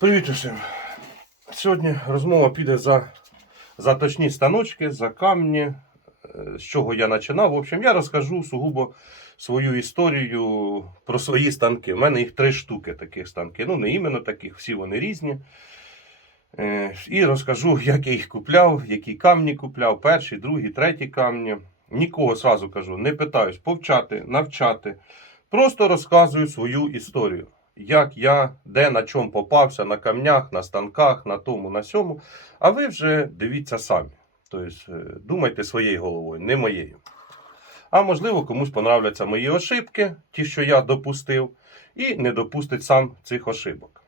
Привіт усім! Сьогодні розмова піде за, за точні станочки, за камні, е, з чого я починав. В общем, я розкажу сугубо свою історію про свої станки. У мене їх три штуки таких станки. Ну, не іменно таких, всі вони різні. Е, І розкажу, як я їх купляв, які камні купляв, перші, другі, треті камні. Нікого сразу кажу, не питаюсь повчати, навчати. Просто розказую свою історію як я де на чому попався, на камнях, на станках, на тому, на сьому. А ви вже дивіться самі. Тобто е, думайте своєю головою, не моєю. А можливо, комусь понравляться мої ошибки, ті, що я допустив, і не допустить сам цих ошибок.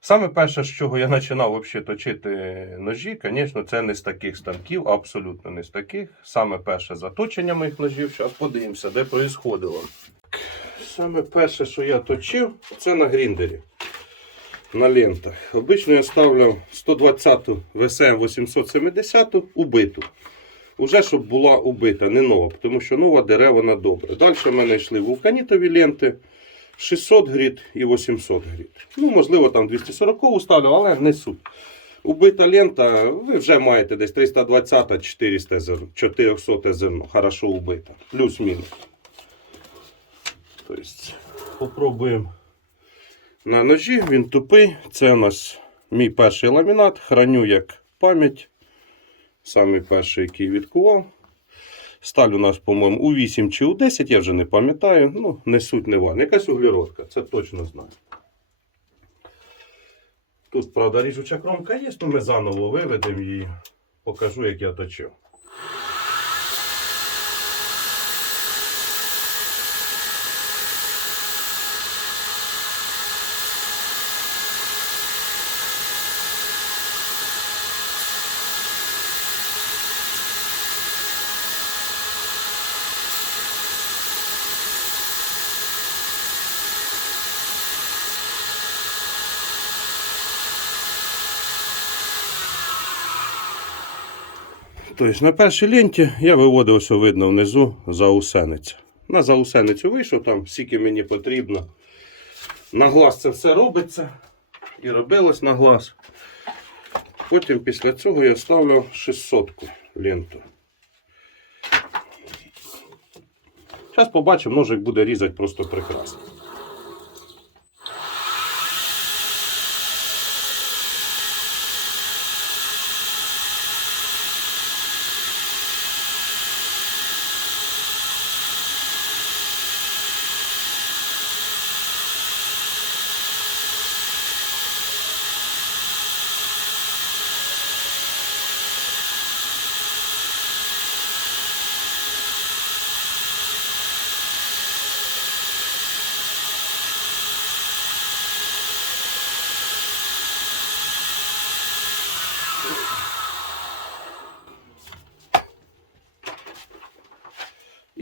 Саме перше, з чого я починав вообще точити ножі, звісно, це не з таких станків, абсолютно не з таких. Саме перше заточення моїх ножів. Зараз подивимося, де проїсходило. Саме перше, що я точив, це на гріндері. На лентах. Обично я ставлю 120 ВСМ 870 убиту. Уже щоб була убита, не нова, тому що нова дере вона добре. Далі в мене йшли вулканітові ленти 600 грід і 800 грід. Ну, можливо, там 240 ставлю, але не суть. Убита лента, ви вже маєте десь 320 400 зерно, 400 зерно. Хорошо убита. Плюс-мінус. Тобто, попробуємо на ножі, він тупий. Це у нас мій перший ламінат. Храню як пам'ять. Самий перший, який відкував. Сталь у нас, по-моєму, у 8 чи у 10, я вже не пам'ятаю. Ну, не суть не важно. Якась углеродка, це точно знаю. Тут, правда, ріжуча кромка є, але ми заново виведемо її. Покажу, як я точив. Тобто на першій ленті я виводив, ось видно внизу заусениця. На заусеницю вийшов, там скільки мені потрібно. На глаз це все робиться. І робилось на глаз. Потім після цього я ставлю 600 ленту. Зараз побачимо, ножик буде різати просто прекрасно.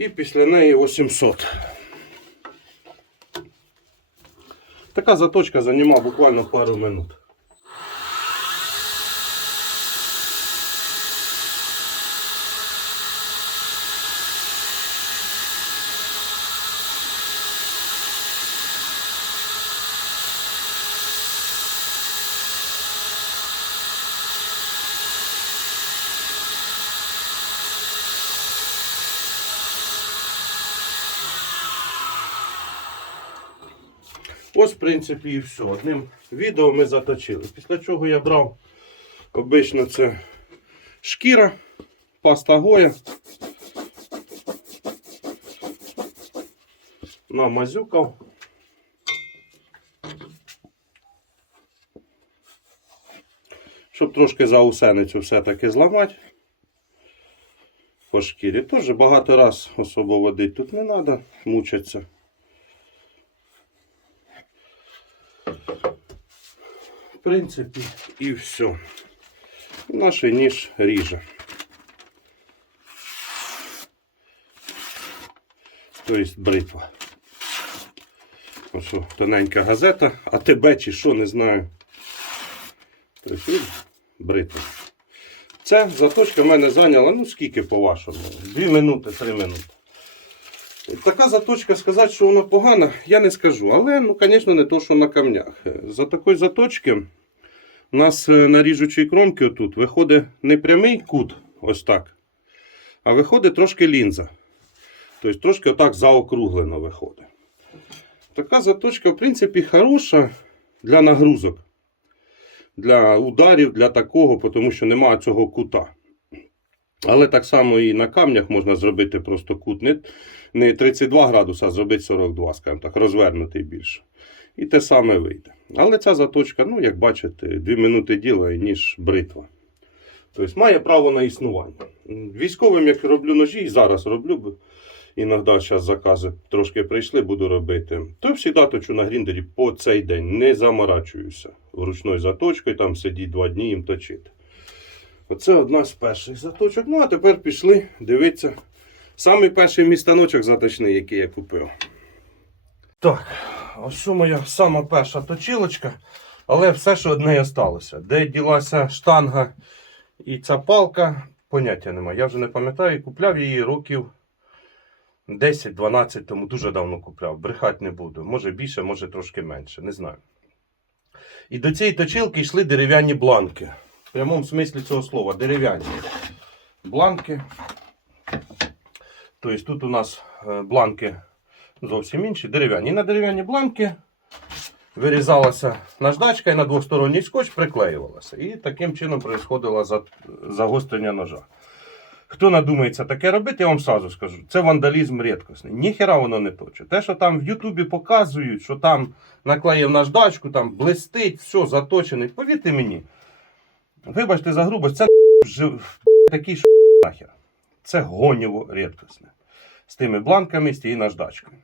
І після неї 800. Така заточка займала буквально пару минут. Ось, в принципі, і все. Одним відео ми заточили. Після чого я брав обично це шкіра, паста гоя. Намазюкав. Щоб трошки заусеницю все-таки зламати. По шкірі. Теж багато раз особо водити тут не треба, мучаться. Принципі, і все. Наш ніж ріже. Тобто бритва. Ось тоненька газета, а тебе чи що, не знаю. Тобто і бритва. Ця заточка в мене зайняла, ну скільки по-вашому? Дві минути, три минути. Така заточка сказати, що вона погана, я не скажу. Але, ну, звісно, не то, що на камнях. За такої заточки у нас е, на ріжучій кромці отут виходить не прямий кут, ось так, а виходить трошки лінза. Тобто трошки отак заокруглено виходить. Така заточка, в принципі, хороша для нагрузок, для ударів, для такого, тому що немає цього кута. Але так само і на камнях можна зробити просто кут не, не 32 градуса, а зробити 42, скажімо так, розвернутий більше. І те саме вийде. Але ця заточка, ну, як бачите, 2 минути діла, ніж бритва. Тобто має право на існування. Військовим, як роблю ножі, і зараз роблю, іноді зараз закази трошки прийшли, буду робити. То завжди точу на гріндері по цей день. Не заморачуюся вручною заточкою, там сидіть два дні їм точити. Оце одна з перших заточок. Ну, а тепер пішли дивитися. Самий перший мій станочок заточний, який я купив. Так, ось моя сама перша точилочка, але все, що одне і осталося. Де ділася штанга і ця палка, поняття немає. Я вже не пам'ятаю, купляв її років 10-12 тому дуже давно купляв. Брехати не буду. Може більше, може трошки менше, не знаю. І до цієї точилки йшли дерев'яні бланки. В прямому смислі цього слова дерев'яні бланки. Тобто тут у нас е, бланки зовсім інші, дерев'яні. На дерев'яні бланки вирізалася наждачка і на двосторонній скотч приклеювалася. І таким чином за- загострення ножа. Хто надумається таке робити, я вам сразу скажу. Це вандалізм рідкісний. Ніхера воно не точе. Те, що там в Ютубі показують, що там наклеїв наждачку, там блистить, все заточений. Повірте мені, вибачте за грубость, це такий ш... нахер. Це гоніво рідкісне. З тими бланками, з тією наждачкою.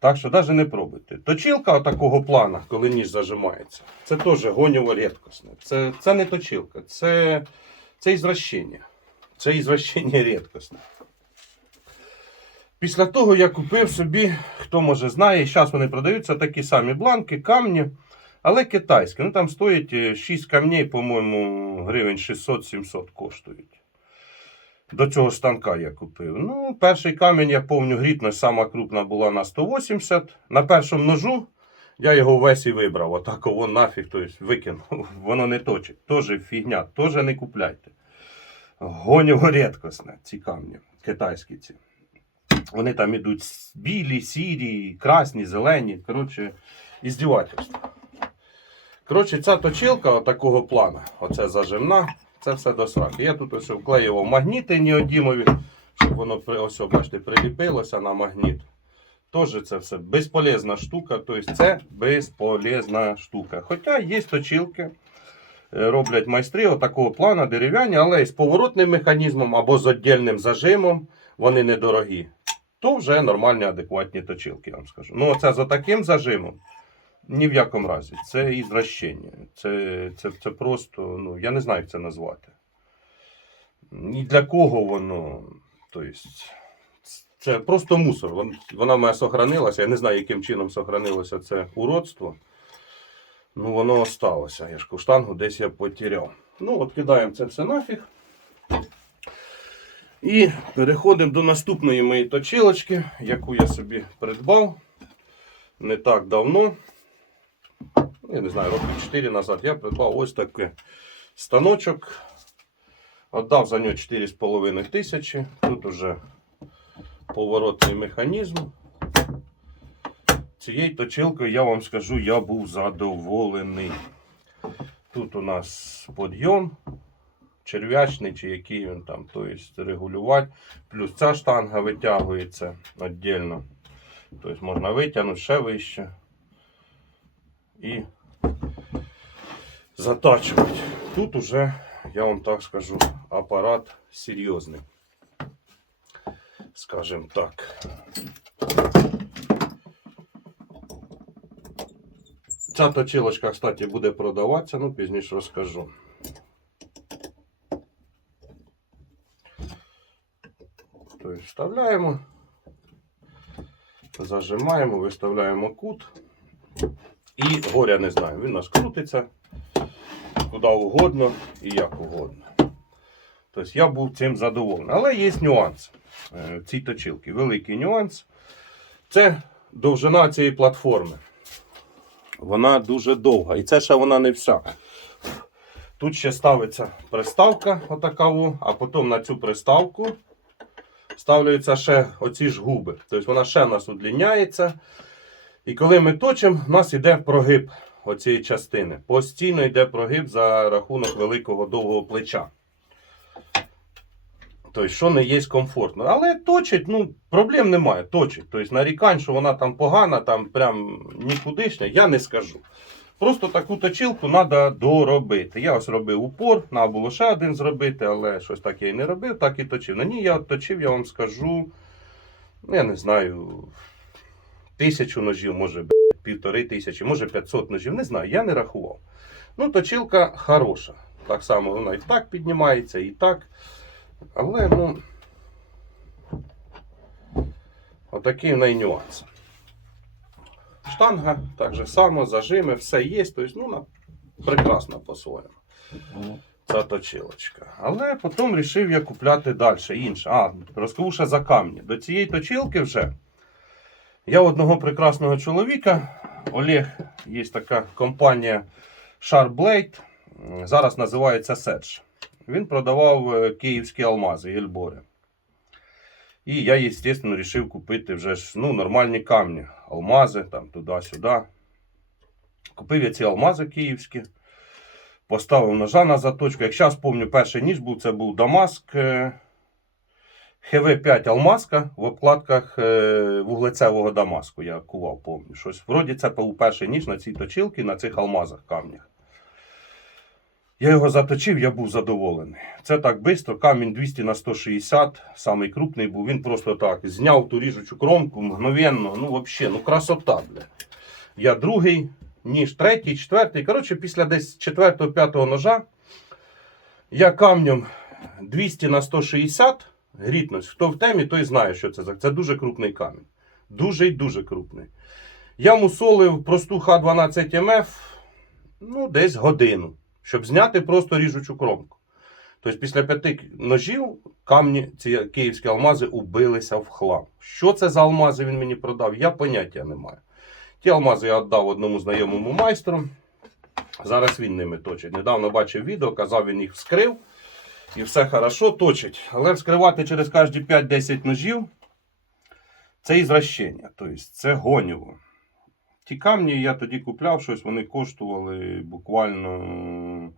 Так що навіть не пробуйте. Точилка такого плана, коли ніж зажимається, це теж гоніво рідкісне. Це, це не точилка, це, це ізвращення. Це ізвращення рідкісне. Після того я купив собі, хто може знає, зараз вони продаються такі самі бланки, камні, але китайські. Ну там стоїть 6 камней, по-моєму, гривень 600-700 коштують. До цього станка я купив. Ну, перший камінь, я пам'ятаю, грітність сама крупна була на 180. На першому ножу я його весь і вибрав. Отак його нафіг, тобто викинув. Воно не точить. Тоже фігня, теж не купляйте. Гоніво рідкісне ці камні, китайські ці. Вони там ідуть білі, сірі, красні, зелені. Коротше, іздівательство. Коротше, ця точилка такого плану, оце зажимна, це все до сраки. Я тут ось вклеював магніти неодімові, щоб воно ось, бачите, приліпилося на магніт. Теж це все безполезна штука, тобто це безполезна штука. Хоча є точилки, е, роблять майстри отакого плану дерев'яні, але з поворотним механізмом або з віддільним зажимом вони недорогі. То вже нормальні, адекватні точилки, я вам скажу. Ну, оце за таким зажимом. Ні в якому разі. Це ізвращення. Це, це, це просто, ну, я не знаю, як це назвати. І для кого воно. Тобто, це просто мусор. Вона в мене сохранилася. Я не знаю, яким чином сохранилося це уродство. Ну, воно осталося. Я ж штангу десь я потеряв. Ну, от кидаємо це все нафіг. І переходимо до наступної моєї точилочки, яку я собі придбав не так давно. Ну, Я не знаю, років 4 назад я придбав ось такий станочок. Отдав за нього 4,5 тисячі. Тут уже поворотний механізм. Цією точилкою я вам скажу, я був задоволений. Тут у нас подйом черв'ячний чи який він там, тобто регулювати. Плюс ця штанга витягується віддільно. Тобто можна витягнути ще вище і затачувати. Тут уже, я вам так скажу, апарат серйозний. Скажем так. Ця точилочка, кстати, буде продаватися, ну пізніше розкажу. Тобто вставляємо, зажимаємо, виставляємо кут. І горя не знаю, він у нас крутиться куди угодно і як угодно. Тобто я був цим задоволений. Але є нюанс е, в цій точилці. Великий нюанс. Це довжина цієї платформи. Вона дуже довга. І це ще вона не вся. Тут ще ставиться приставка, отака, а потім на цю приставку ставляються ще оці ж губи. Тобто вона ще нас удлиняється. І коли ми точимо, у нас йде прогиб оцієї частини. Постійно йде прогиб за рахунок великого довгого плеча. Тобто, що не є комфортно. Але точить, ну, проблем немає. Точить. Тобто, нарікань, що вона там погана, там прям нікудишня, я не скажу. Просто таку точилку треба доробити. Я ось робив упор, треба було ще один зробити, але щось так я і не робив, так і точив. На ній я точив, я вам скажу, ну, я не знаю, тисячу ножів, може півтори тисячі, може 500 ножів, не знаю, я не рахував. Ну, точилка хороша. Так само вона і так піднімається, і так. Але, ну, отакий в неї нюанс. Штанга так же само, зажими, все є. Тобто, ну, вона прекрасна по-своєму. Ця точилочка. Але потім вирішив я купляти далі інше. А, розкажу ще за камні. До цієї точилки вже я одного прекрасного чоловіка, Олег, є така компанія Sharp Blade, зараз називається Sedge. Він продавав е, київські алмази, гельбори. І я, звісно, вирішив купити вже ж, ну, нормальні камні. Алмази, там туди-сюди. Купив я ці алмази київські. Поставив ножа на заточку. Як зараз пам'ятаю, перший ніж був, це був Дамаск. Е, ХВ5 алмазка в обкладках е, вуглецевого Дамаску. Я кував, пам'ятаю. Щось. Вроді це був перший ніж на цій точилці, на цих алмазах камнях. Я його заточив, я був задоволений. Це так швидко, камінь 200 на 160, самий крупний був. Він просто так зняв ту ріжучу кромку мгновенно. Ну, взагалі, ну красота, бля. Я другий, ніж третій, четвертий. Коротше, після десь четвертого, п'ятого ножа я камнем 200 на 160 грітність. Хто в темі, той знає, що це за. Це дуже крупний камінь. Дуже і дуже крупний. Я мусолив просту Х12МФ ну, десь годину, щоб зняти просто ріжучу кромку. Тобто після п'яти ножів камні, ці київські алмази убилися в хлам. Що це за алмази він мені продав, я поняття не маю. Ті алмази я віддав одному знайомому майстру. Зараз він ними точить. Недавно бачив відео, казав, він їх вскрив. І все хорошо точить. Але вскривати через кожні 5-10 ножів це ізращення. Тобто це гонєво. Ті камні я тоді купляв щось, вони коштували буквально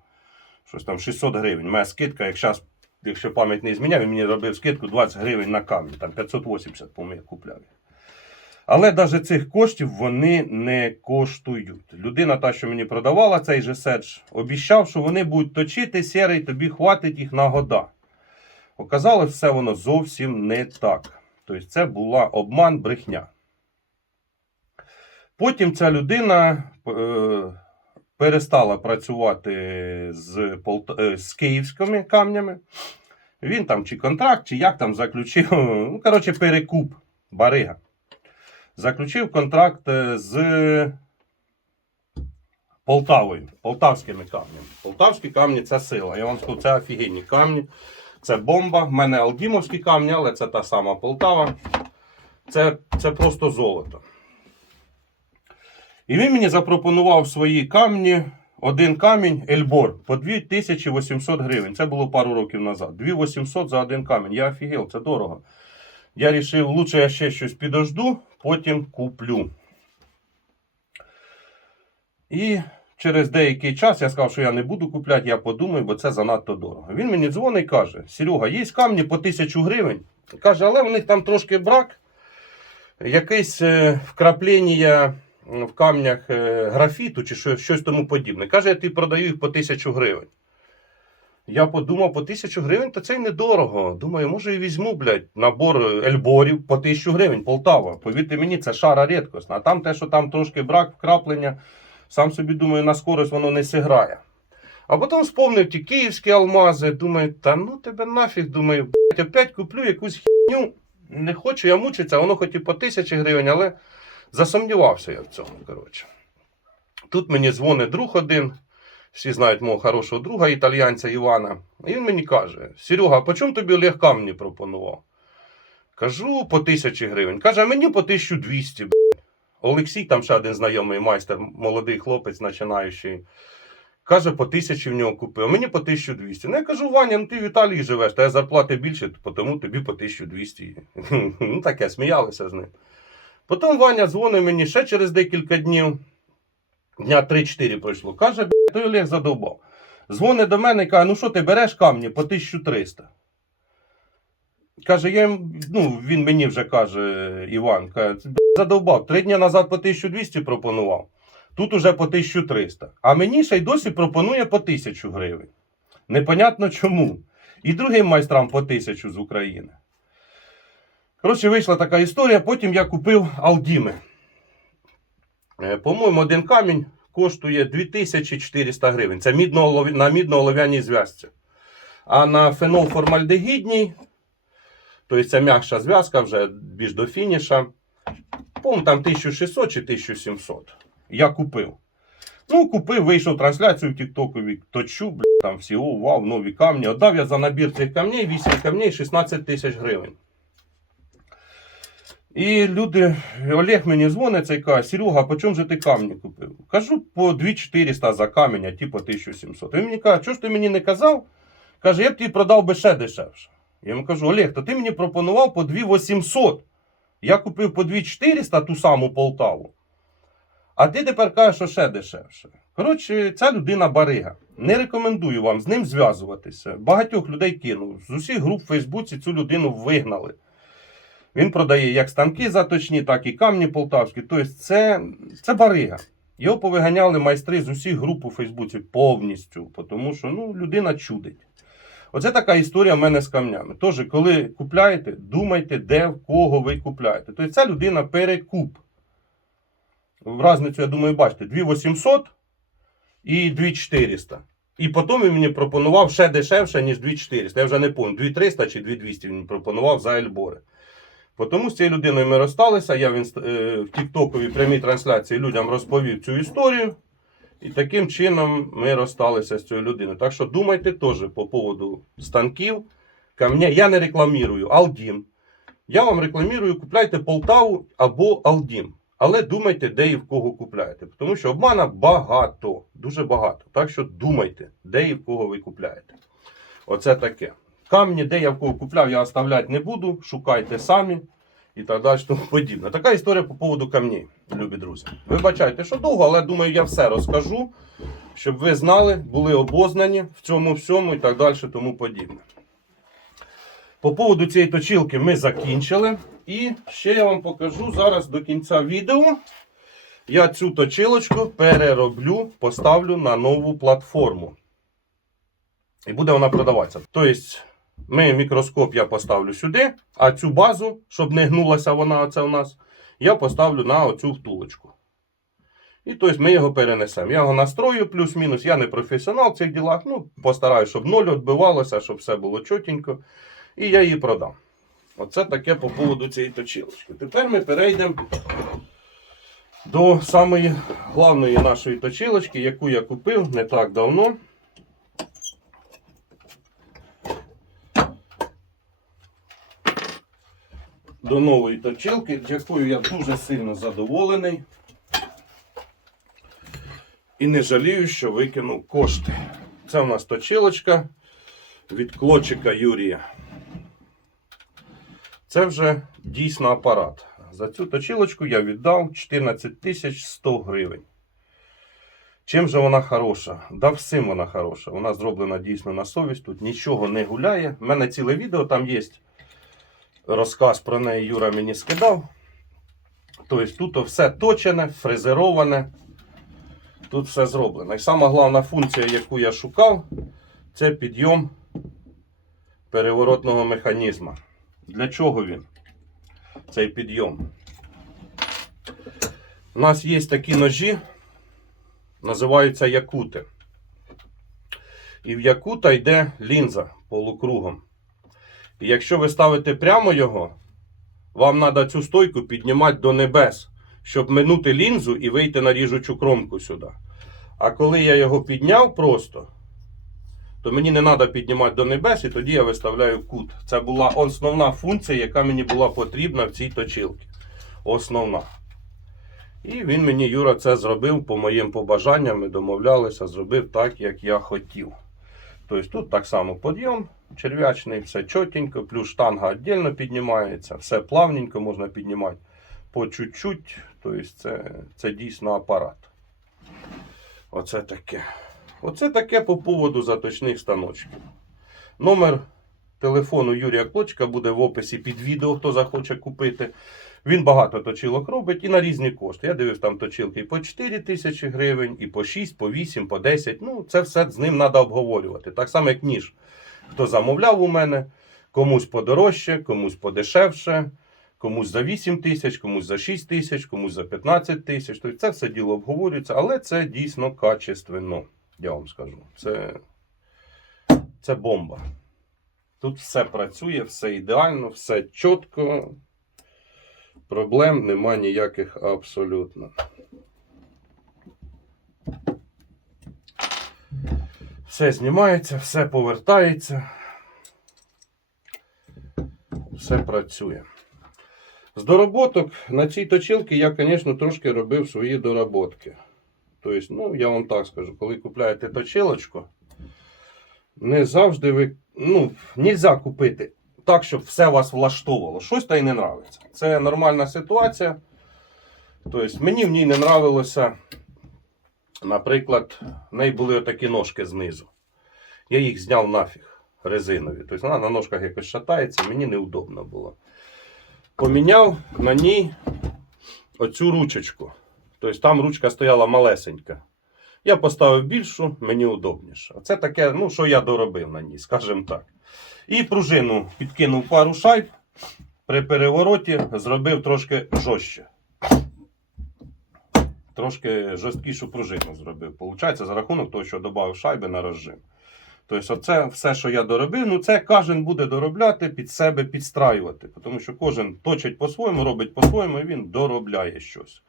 щось там 600 гривень. Моя скидка, як зараз, якщо пам'ять не зміняв, він мені робив скидку 20 гривень на камні, там 580, по-моєму, купляв. Але навіть цих коштів вони не коштують. Людина, та, що мені продавала цей же седж, обіцяв, що вони будуть точити серий, тобі хватить їх на года. Оказалось, все воно зовсім не так. Тобто це була обман, брехня. Потім ця людина е, перестала працювати з, е, з київськими камнями. Він там чи контракт, чи як там заключив. Ну, коротше, перекуп барига. Заключив контракт е, з Полтавою, полтавськими камнями. Полтавські камні це сила. Я вам скажу, це офігенні камні. Це бомба. В мене Алдімовські камні, але це та сама Полтава. Це, це просто золото. І він мені запропонував свої камні. Один камінь Ельбор по 2800 гривень. Це було пару років назад. 2800 за один камінь. Я офігел, це дорого. Я вирішив, лучше я ще щось підожду, потім куплю. І через деякий час я сказав, що я не буду купляти, я подумаю, бо це занадто дорого. Він мені дзвонить і каже: Серега, є камні по 1000 гривень. Каже, але в них там трошки брак. Якесь е, вкраплення в камнях е, графіту чи що- щось тому подібне. Каже, я ти продаю їх по 1000 гривень. Я подумав, по 1000 гривень то це й недорого. Думаю, може і візьму, блядь, набор ельборів по 1000 гривень, Полтава. Повірте мені, це шара рідкосна. А там те, що там трошки брак, вкраплення, сам собі думаю, на скорость воно не зіграє. А потім сповнив ті київські алмази. Думаю, та ну тебе нафіг, думаю, блядь, опять куплю якусь хіню. Не хочу я мучитися, воно хоч і по 1000 гривень, але засумнівався я в цьому. коротше. Тут мені дзвонить друг один. Всі знають мого хорошого друга італіянця Івана. І він мені каже: Серега, по чому тобі Олег камні пропонував? Кажу, по тисячі гривень. Каже, а мені по 1200. б***ь». Олексій, там ще один знайомий майстер, молодий хлопець, починаючий. Каже, по тисячі в нього купив, а мені по 1200. Ну я кажу, Ваня, ну ти в Італії живеш, та я зарплати більше, тому тобі по 1200. Ну таке, сміялися з ним. Потім Ваня дзвонить мені ще через декілька днів. Дня 3-4 пройшло. Каже, той Олег задовбав. Дзвонить до мене і каже, ну що ти береш камні по 1300. Каже, я їм, ну, він мені вже каже, Іван, каже, задовбав. Три дні назад по 1200 пропонував. Тут уже по 1300. А мені ще й досі пропонує по 1000 гривень. Непонятно чому. І другим майстрам по 1000 з України. Коротше, вийшла така історія. Потім я купив Алдіми. Е, По-моєму, один камінь коштує 2400 гривень. Це на мідно-олов'яній зв'язці. А на фенолформальдегідній, тобто це м'якша зв'язка вже більш до фініша. По-моєму, там 1600 чи 1700. Я купив. Ну, купив, вийшов трансляцію в Тіктокові, точу, бля, там всі, о, вау, нові камні. Отдав я за набір цих камней, 8 камней, 16 тисяч гривень. І люди, Олег мені дзвонить і каже, Серега, по чому же ти камні купив? Кажу, по 2400 за камінь, а ті по 1700. Він мені каже, чого ж ти мені не казав? Каже, я б тобі продав би ще дешевше. Я йому кажу, Олег, то ти мені пропонував по 2800. Я купив по 2400 ту саму Полтаву. А ти тепер кажеш, що ще дешевше. Коротше, ця людина барига. Не рекомендую вам з ним зв'язуватися. Багатьох людей кинув. З усіх груп в Фейсбуці цю людину вигнали. Він продає як станки заточні, так і камні полтавські. Тобто це, це барига. Його повиганяли майстри з усіх груп у Фейсбуці повністю, тому що ну, людина чудить. Оце така історія в мене з камнями. Тож, коли купляєте, думайте, де в кого ви купляєте. Тобто ця людина перекуп. В разницю, я думаю, бачите, 2800 і 2400. І потім він мені пропонував ще дешевше, ніж 2400. Я вже не пам'ятаю, 2300 чи 2200 він пропонував за Ельбори. Тому з цією людиною ми розсталися. Я в, інст... е, в Тіктоковій прямій трансляції людям розповів цю історію. І таким чином ми розсталися з цією людиною. Так що думайте теж по поводу станків. Камня. Я не рекламірую Алдім. Я вам рекламірую, купляйте Полтаву або Алдім. Але думайте, де і в кого купляєте. Тому що обмана багато, дуже багато. Так що думайте, де і в кого ви купляєте. Оце таке. Камні, де я в кого купляв, я оставляти не буду. Шукайте самі і так далі, тому подібне. Така історія по поводу камней, любі друзі. Вибачайте, що довго, але думаю, я все розкажу, щоб ви знали, були обознані в цьому всьому і так далі, тому подібне. По поводу цієї точилки ми закінчили. І ще я вам покажу зараз до кінця відео. Я цю точилочку перероблю, поставлю на нову платформу. І буде вона продаватися. Тобто, ми мікроскоп я поставлю сюди, а цю базу, щоб не гнулася вона, оце у нас, я поставлю на оцю втулочку. І тобто ми його перенесемо. Я його настрою плюс-мінус. Я не професіонал в цих ділах. Ну, постараюсь, щоб ноль відбивалося, щоб все було чотенько. І я її продам. Оце таке по поводу цієї точилочки. Тепер ми перейдемо до самої головної нашої точилочки, яку я купив не так давно. До нової точилки, якою я дуже сильно задоволений. І не жалію, що викинув кошти. Це у нас точилочка від клочика Юрія. Це вже дійсно апарат. За цю точилочку я віддав 14 тисяч 100 гривень. Чим же вона хороша? Да всім вона хороша. Вона зроблена дійсно на совість. Тут нічого не гуляє. У мене ціле відео там є. Розказ про неї Юра мені скидав. Тобто тут все точене, фрезероване. Тут все зроблено. І сама головна функція, яку я шукав, це підйом переворотного механізму. Для чого він? Цей підйом. У нас є такі ножі, називаються якути. І в якута йде лінза полукругом. Якщо ви ставите прямо його, вам треба цю стойку піднімати до небес, щоб минути лінзу і вийти на ріжучу кромку сюди. А коли я його підняв просто, то мені не треба піднімати до небес, і тоді я виставляю кут. Це була основна функція, яка мені була потрібна в цій точилці. Основна. І він мені, Юра, це зробив по моїм побажанням. Ми домовлялися, зробив так, як я хотів. Тобто тут так само підйом черв'ячний, все чотенько, плюс штанга віддільно піднімається, все плавненько можна піднімати по чуть-чуть. Тобто це, це дійсно апарат. Оце таке. Оце таке по поводу заточних станочків. Номер телефону Юрія Клочка буде в описі під відео, хто захоче купити. Він багато точилок робить і на різні кошти. Я дивився там точилки і по 4 тисячі гривень, і по 6, по 8, по 10. Ну, це все з ним треба обговорювати. Так само, як ніж. Хто замовляв у мене, комусь подорожче, комусь подешевше, комусь за 8 тисяч, комусь за 6 тисяч, комусь за 15 тисяч. Тобто це все діло обговорюється, але це дійсно качественно. Я вам скажу. Це, це бомба. Тут все працює, все ідеально, все чітко. Проблем нема ніяких абсолютно. Все знімається, все повертається. Все працює. З дороботок на цій точилці я, звісно, трошки робив свої доработки. Тобто, ну, я вам так скажу, коли купляєте точилочку, не завжди ви. Ну, нельзя купити так, щоб все вас влаштовувало. Щось та й не нравиться. Це нормальна ситуація. Тобто, мені в ній не нравилося, наприклад, в неї були отакі ножки знизу. Я їх зняв нафіг резинові. Тобто вона на ножках якось шатається, мені неудобно було. Поміняв на ній оцю ручечку. Тобто там ручка стояла малесенька. Я поставив більшу, мені удобніше. Оце таке, ну, що я доробив на ній, скажімо так. І пружину підкинув пару шайб. При перевороті зробив трошки жорстче. Трошки жорсткішу пружину зробив. Получається, за рахунок того, що додав шайби на розжим. Тобто, оце все, що я доробив, ну це кожен буде доробляти під себе, підстраювати. Тому що кожен точить по-своєму, робить по-своєму, і він доробляє щось.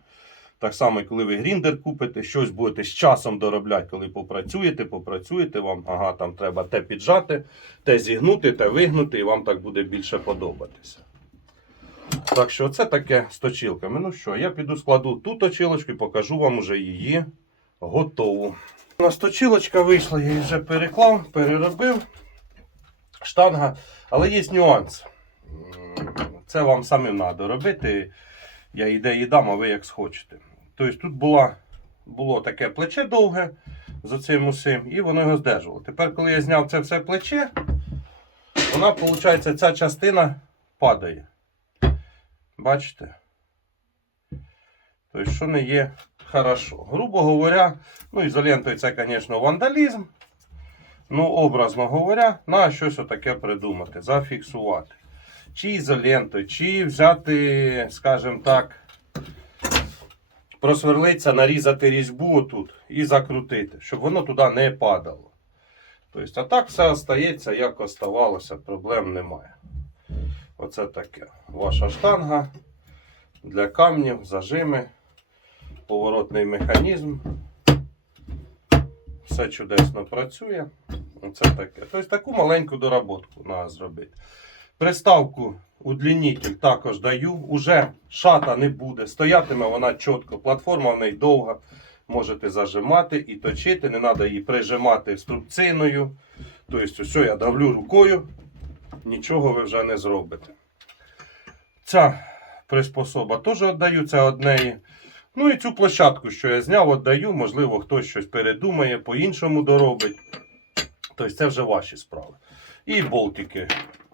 Так само, коли ви гріндер купите, щось будете з часом доробляти, коли попрацюєте, попрацюєте, вам ага, там треба те піджати, те зігнути, те вигнути, і вам так буде більше подобатися. Так що це таке з точилками. Ну що, я піду складу ту точилочку і покажу вам уже її готову. У нас точилочка вийшла, я її вже переклав, переробив. Штанга, але є нюанс. Це вам самим треба робити. Я ідеї дам, а ви як схочете. Тобто тут була, було таке плече довге з оцим усім, і воно його здержувало. Тепер, коли я зняв це все плече, вона, виходить, ця частина падає. Бачите? Тобто, що не є хорошо. Грубо говоря, ну ізолентою це, звісно, вандалізм. Ну, образно говоря, на щось отаке придумати, зафіксувати. Чи ізолентою, чи взяти, скажімо так, просверлитися, нарізати різьбу отут і закрутити, щоб воно туди не падало. Тобто, а так все остається, як оставалося, проблем немає. Оце таке. Ваша штанга для камнів, зажими, поворотний механізм. Все чудесно працює. Оце таке. Тобто таку маленьку доработку треба зробити. Приставку удлінитель також даю. Уже шата не буде. Стоятиме вона чітко. Платформа в неї довга. Можете зажимати і точити. Не треба її прижимати струбциною. Тобто, все, я давлю рукою. Нічого ви вже не зробите. Ця приспособа теж віддаю, це однеї. Ну і цю площадку, що я зняв, віддаю. Можливо, хтось щось передумає, по-іншому доробить. Тобто це вже ваші справи. І болтики.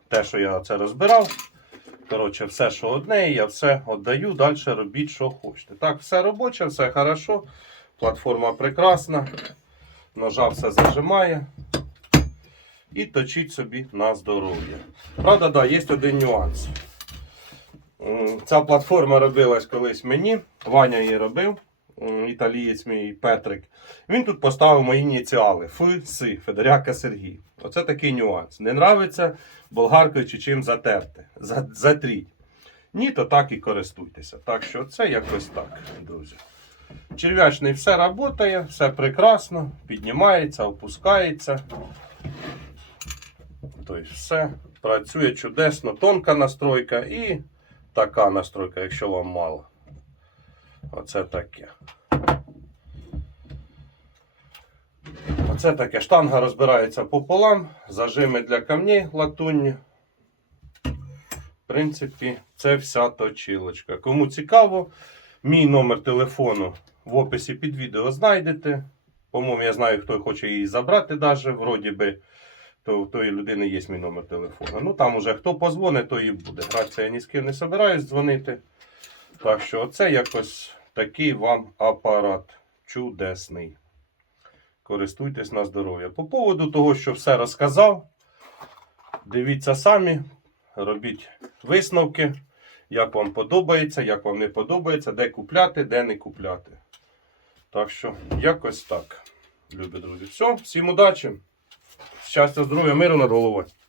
Те, що я це розбирав. Коротше, все, що одне, я все віддаю. Далі робіть, що хочете. Так, все робоче, все хорошо. Платформа прекрасна. Ножа все зажимає. І точіть собі на здоров'я. Правда, да, є один нюанс. Ця платформа робилась колись мені. Ваня її робив, італієць мій Петрик. Він тут поставив мої ініціали Ф, Федоряка Сергій. Оце такий нюанс. Не нравиться болгаркою чи чим затерти. Затріть. Ні, то так і користуйтеся. Так що це якось так, друзі. Черв'ячний все працює, все прекрасно, піднімається, опускається. Тобто все працює чудесно. Тонка настройка і така настройка, якщо вам мало. Оце таке. Оце таке. Штанга розбирається пополам, зажими для камней латунні. В принципі, це вся точилочка. Кому цікаво, мій номер телефону в описі під відео знайдете. По-моєму, я знаю, хто хоче її забрати, даже, вроді би, то в тої людини є мій номер телефону. Ну там уже хто позвонить, то і буде. Гратися я ні з ким не собираюсь дзвонити. Так що, оце якось такий вам апарат чудесний. Користуйтесь на здоров'я. По поводу того, що все розказав, дивіться самі, робіть висновки, як вам подобається, як вам не подобається, де купляти, де не купляти. Так що, якось так, любі друзі. Все, всім удачі, щастя, здоров'я, миру над головою.